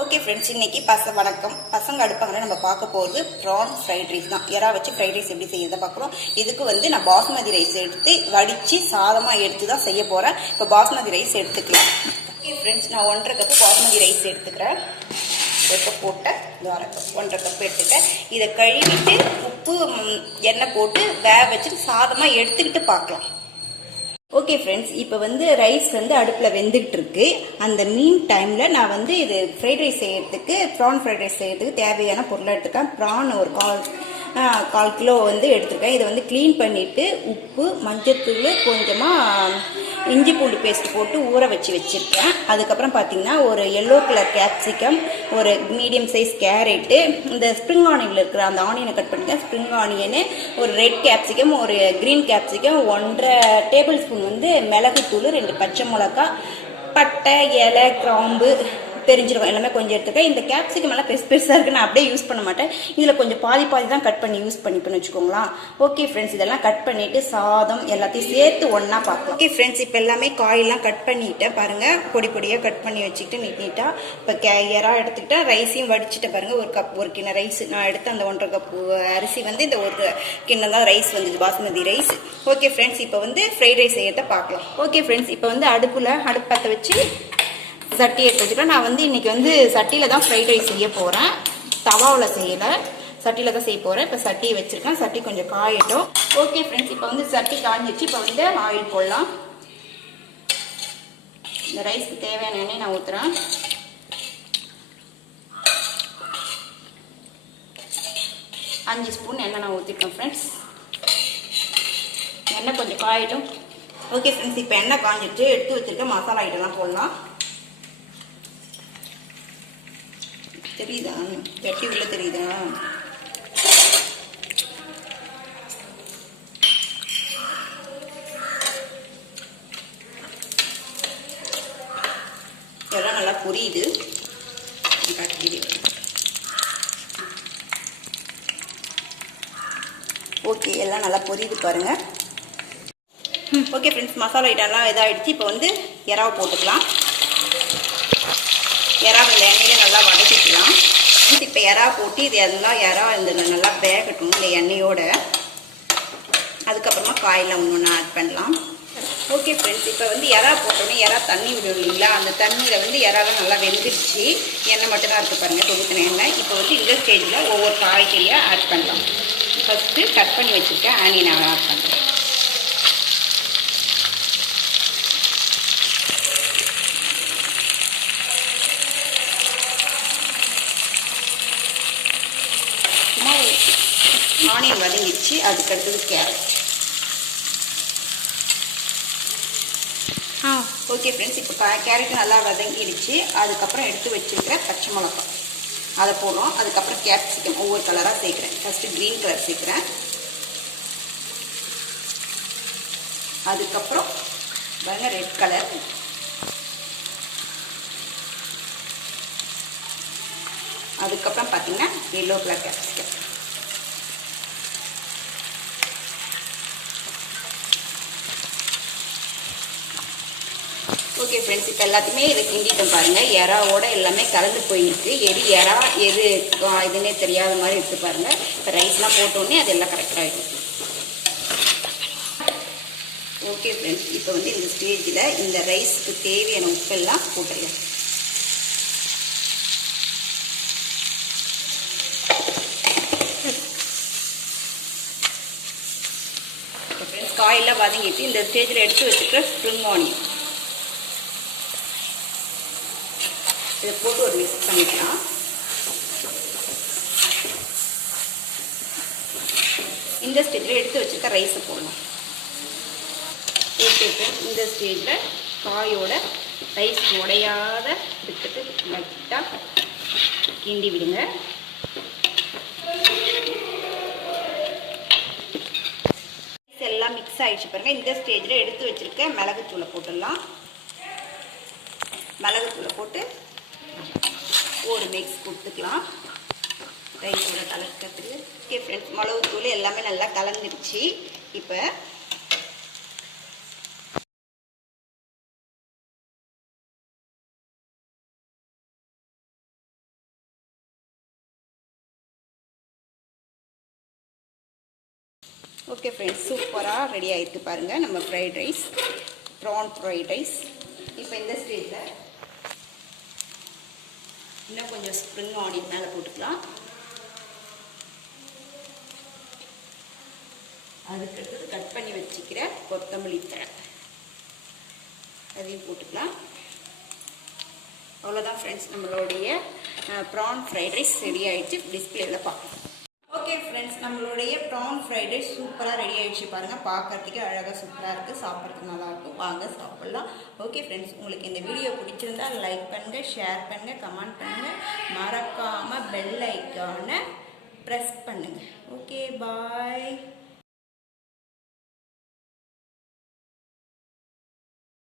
Okay friends, இன்னைக்கு வணக்கம். பசங்க அடுப்பாங்க நம்ம பார்க்க போகிறது ப்ரான் ஃப்ரைட் ரைஸ் தான். எறா வச்சு ஃப்ரைட் ரைஸ் எப்படி செய்யறத பார்க்குறோம். இதுக்கு நான் பாஸ்மதி ரைஸ் எடுத்து வடித்து சாதமாக எடுத்து தான் செய்ய போகிறேன். இப்போ பாஸ்மதி ரைஸ் எடுத்துக்கலாம். ஓகே ஃப்ரெண்ட்ஸ், நான் 1.5 கப் பாஸ்மதி ரைஸ் எடுத்துக்கிறேன். போட்ட 1.5 கப் எடுத்துட்டேன். இதை கழுவிட்டு உப்பு எண்ணெய் போட்டு வேக வச்சுட்டு சாதமாக எடுத்துக்கிட்டு பார்க்கலாம். ஓகே ஃப்ரெண்ட்ஸ், இப்போ ரைஸ் அடுப்பில் வெந்துகிட்டு இருக்கு. அந்த மீன் டைமில் நான் இது ஃப்ரைட் ரைஸ் செய்யறதுக்கு ப்ரான் ஃப்ரைட் ரைஸ் செய்யறதுக்கு தேவையான பொருளை எடுத்துருக்கேன். ப்ரான் ஒரு கால் கிலோ எடுத்துருக்கேன். இதை க்ளீன் பண்ணிவிட்டு உப்பு, மஞ்சத்தூள், கொஞ்சமாக இஞ்சி பூண்டு பேஸ்ட் போட்டு ஊற வச்சுருக்கேன். அதுக்கப்புறம் பார்த்தீங்கன்னா ஒரு எல்லோ கலர் கேப்சிகம், ஒரு மீடியம் சைஸ் கேரட்டு, இந்த ஸ்ப்ரிங் ஆனியனில் இருக்கிற அந்த ஆனியனை கட் பண்ணிட்டேன். ஸ்ப்ரிங் ஆனியனு, ஒரு ரெட் கேப்சிகம், ஒரு க்ரீன் கேப்சிகம், 1.5 டேபிள் ஸ்பூன் மிளகுத்தூள், 2 பச்சை மிளகா, பட்டை, இலை, கிராம்பு, பெருஞ்சிருக்கும் எல்லாமே கொஞ்சம் எடுத்துக்கேன். இந்த கேப்சிகம் எல்லாம் பெருசாக இருக்குது, நான் அப்படியே யூஸ் பண்ண மாட்டேன். இதில் கொஞ்சம் பாதி தான் கட் பண்ணி யூஸ் பண்ணிப்பேன்னு வச்சுக்கோங்களா. ஓகே ஃப்ரெண்ட்ஸ், இதெல்லாம் கட் பண்ணிவிட்டு சாதம் எல்லாத்தையும் சேர்த்து ஒன்றா பார்க்கலாம். ஓகே ஃப்ரெண்ட்ஸ், இப்போ எல்லாமே காயெல்லாம் கட் பண்ணிவிட்டேன் பாருங்கள். பொடி பொடியாக கட் பண்ணி வச்சுக்கிட்டு நீட்டாக இப்போ எறா எடுத்துக்கிட்டேன். ரைஸையும் வடிச்சுட்டு பாருங்கள். ஒரு கிண்ணம் ரைஸ் நான் எடுத்து அந்த 1.5 கப் அரிசி இந்த ஒரு கிண்ணம் தான் rice basmati rice. Okay friends, இப்போ ஃப்ரைட் ரைஸ் செய்யறத பார்க்கலாம். ஓகே ஃப்ரெண்ட்ஸ், இப்போ அடுப்பு பற்ற வச்சு சட்டி எடுத்து வச்சுக்கலாம். நான் இன்னைக்கு சட்டியில் தான் ஃப்ரைட் ரைஸ் செய்ய போகிறேன். தவாவில் செய்யலை, சட்டியில் தான் செய்ய போகிறேன். இப்போ சட்டியை வச்சுருக்கேன். சட்டி கொஞ்சம் காயட்டும். ஓகே ஃப்ரெண்ட்ஸ், இப்போ சட்டி காஞ்சிச்சு. இப்போ ஆயில் போடலாம். இந்த ரைஸ்க்கு தேவையான எண்ணெய் நான் ஊற்றுறேன். அஞ்சு ஸ்பூன் எண்ணெய் நான் ஊற்றிருக்கேன் ஃப்ரெண்ட்ஸ். எண்ணெய் கொஞ்சம் காயட்டும். ஓகே ஃப்ரெண்ட்ஸ், இப்போ எண்ணெய் காஞ்சிட்டு எடுத்து வச்சுருக்க மசாலா ஐட்டம்லாம் போடலாம். தெரியுதா? வெட்டி உள்ள தெரியுதா? எல்லாம் நல்லா புரியுது. ஓகே, எல்லாம் நல்லா பொரியுது பாருங்க. ஓகே ஃப்ரெண்ட்ஸ், மசாலா ஐட்டம்லாம் இதாகிடுச்சு. இப்போ எறாவை போட்டுக்கலாம். எறா இந்த எண்ணெயில நல்லா வதக்கிக்கலாம். இப்போ எறா போட்டு இது எல்லாம் எறா நல்லா வேகட்டும் இந்த எண்ணெயோட. அதுக்கப்புறமா காயெல்லாம் ஒன்று ஆட் பண்ணலாம். ஓகே ஃப்ரெண்ட்ஸ், இப்போ எறா போட்டோன்னே எறா தண்ணி விடும் இல்லைங்களா? அந்த தண்ணியில் எறாலாம் நல்லா வெந்துடுச்சு. எண்ணெய் மட்டும்தான் இருக்குது பாருங்கள், தொகுத்தின எண்ணெய். இப்போ இந்த ஸ்டேஜில் ஒவ்வொரு காய்கறியாக ஆட் பண்ணலாம். ஃபஸ்ட்டு கட் பண்ணி வச்சுருக்கேன் ஆனியன் ஆட் பண்ணுறேன். ஆனியன் வதங்கிடுச்சு. அதுக்கடுத்தது கேரட். ஓகே ஃப்ரெண்ட்ஸ், இப்போ கேரட் நல்லா வதங்கிடுச்சு. அதுக்கப்புறம் எடுத்து வச்சுருக்கிற பச்சை மிளகா அதை போடுறோம். அதுக்கப்புறம் கேப்சிகம் ஒவ்வொரு கலராக சேர்க்குறேன். ஃபஸ்ட்டு க்ரீன் கலர் சேர்க்குறேன். அதுக்கப்புறம் பாருங்க ரெட் கலர். அதுக்கப்புறம் பார்த்தீங்கன்னா yellow colour capsicum. Okay friends, இப்போ எல்லாத்தையுமே இதை கிண்டிட்டோம் பாருங்கள். எறாவோட எல்லாமே கலந்து போயிருக்கு. எறா எது இதுன்னே தெரியாத மாதிரி எடுத்து பாருங்கள். இப்போ ரைஸ்லாம் போட்டோன்னே அது எல்லாம் கரெக்டாகிடும். ஓகே ஃப்ரெண்ட்ஸ், இப்போ இந்த ஸ்டேஜில் இந்த ரைஸ்க்கு தேவையான உப்பெல்லாம் போட்டுடலாம். ஃப்ரெண்ட்ஸ், காயெல்லாம் வதங்கிட்டு இந்த ஸ்டேஜில் எடுத்து வச்சுக்கிற ஸ்ப்ரிங் ஆனியன் இதை போட்டு ஒரு மிக்ஸ் பண்ணிக்கலாம். இந்த ஸ்டேஜில் எடுத்து வச்சுருக்க ரைஸை போடலாம். ஓகே ஃப்ரெண்ட்ஸ், இந்த ஸ்டேஜில் காயோட ரைஸ் உடையாத எடுத்துட்டு லைட்டாக கிண்டி விடுங்க. எல்லாம் மிக்ஸ் ஆகிடுச்சு பாருங்கள். இந்த ஸ்டேஜில் எடுத்து வச்சுருக்க மிளகுத்தூளை போட்டுடலாம். மிளகுத்தூளை போட்டு ஒரு மிக்ஸ் கொடுத்துக்கலாம் ரைஸோட கலக்கிறதுக்கு. ஓகே ஃப்ரெண்ட்ஸ், மிளகுத்தூள் எல்லாமே நல்லா கலந்துடுச்சு. இப்போ ஓகே ஃப்ரெண்ட்ஸ், சூப்பராக ரெடி ஆகிட்டு பாருங்கள் நம்ம fried rice, PRAN fried rice. இப்போ இந்த ஸ்டேஜில் இன்னும் கொஞ்சம் ஸ்ப்ரிங் ஆனியன் மேலே போட்டுக்கலாம். அதுக்கடுத்தது கட் பண்ணி வச்சுக்கிற கொத்தமல்லி தழை அதையும் போட்டுக்கலாம். அவ்வளோதான் ஃப்ரெண்ட்ஸ், நம்மளுடைய ப்ரான் ஃப்ரைட் ரைஸ் ரெடி ஆகிடுச்சு. டிஸ்பிளேவில் பார்க்கலாம். ஓகே ஃப்ரெண்ட்ஸ், நம்மளுடைய ப்ரான் ஃப்ரைட் ரைஸ் சூப்பராக ரெடி ஆகிடுச்சு பாருங்கள். பார்க்கறதுக்கு அழகாக சூப்பராக இருக்குது, சாப்பிட்றதுக்கு நல்லாயிருக்கும். வாங்க சாப்பிட்லாம். ஓகே ஃப்ரெண்ட்ஸ், உங்களுக்கு இந்த வீடியோ பிடிச்சிருந்தா லைக் பண்ணுங்கள், ஷேர் பண்ணுங்கள், கமெண்ட் பண்ணுங்கள், மறக்காமல் பெல் ஐக்கானை ப்ரெஸ் பண்ணுங்கள். ஓகே, பாய்.